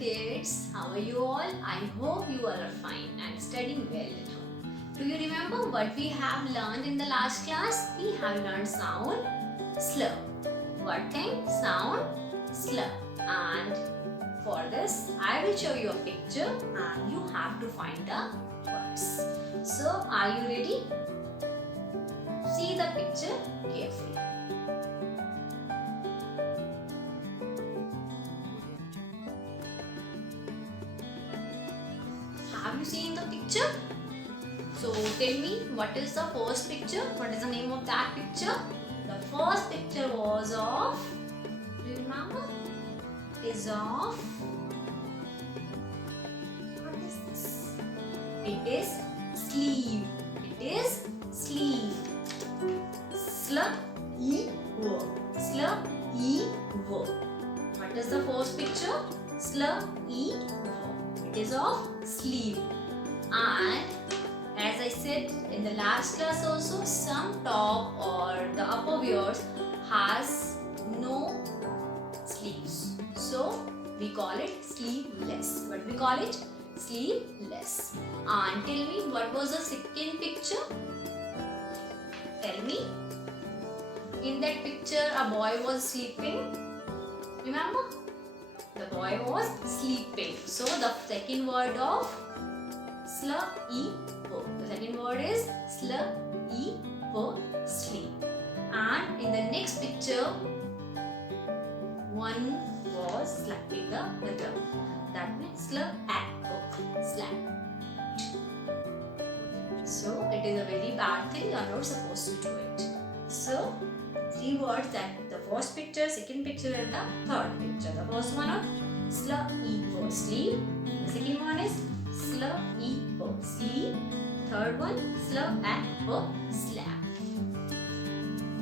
kids, how are you all? I hope you all are fine and studying well at home. Do you remember what we have learned in the last class? We have learned sound slur. What thing? Sound slur. And for this, I will show you a picture and you have to find the words. So, are you ready? See the picture carefully. Have you seen the picture? So tell me, what is the first picture? What is the name of that picture? The first picture was of, do you remember? It is of, what is this? It is sleeve. It is sleeve. Slur-e-v. Slur-e-v. What is the first picture? Slur-e-v. It is of sleeve. And as I said in the last class also, some top or the upper wears has no sleeves. So we call it sleeveless. What we call it? Sleeveless. And tell me, what was the second picture? Tell me. In that picture, a boy was sleeping. Remember? The boy was sleeping. So the second word of slur-e-v. The second word is slur-e-v, sleep. And in the next picture, one was slapping the other. That means slur-at-v, slap. So it is a very bad thing. You are not supposed to do it. So three words, that the first picture, second picture and the third picture. The first one of slur-e-v, sleep. The second one is slur-e-v, sleep. Third one, slur-at-v, slap.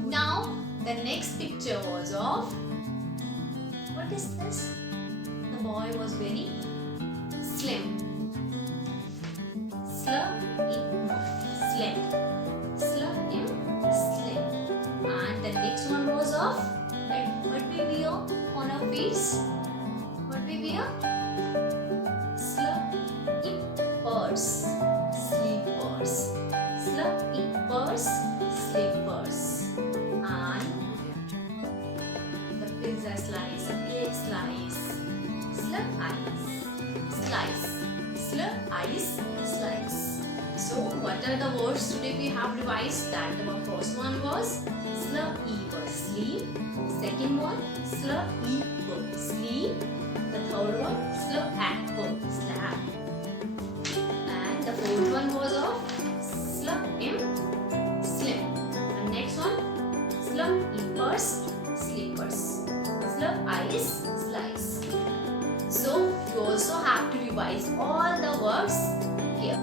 Now the next picture was of, what is this? The boy was very slim. Slur-e-v, slim. Slur-im, slim. And the next one was of, what we wear on our face? What we wear? Slur-e-pers, sleepers. Slur-e-pers, sleepers. And the pizza slice, the cake slice. Slur-ice, slice. Slur-ice, slice. So what are the words today we have revised? That the first one was slur-e-v, sleep. Second one, slur-e-v, sleep. The third one, slur-at-v, slap. And the fourth one was of slur-im, slim. The next one, slur-e-pers, sleepers. Slur-ice, slice. So you also have to revise all the words here.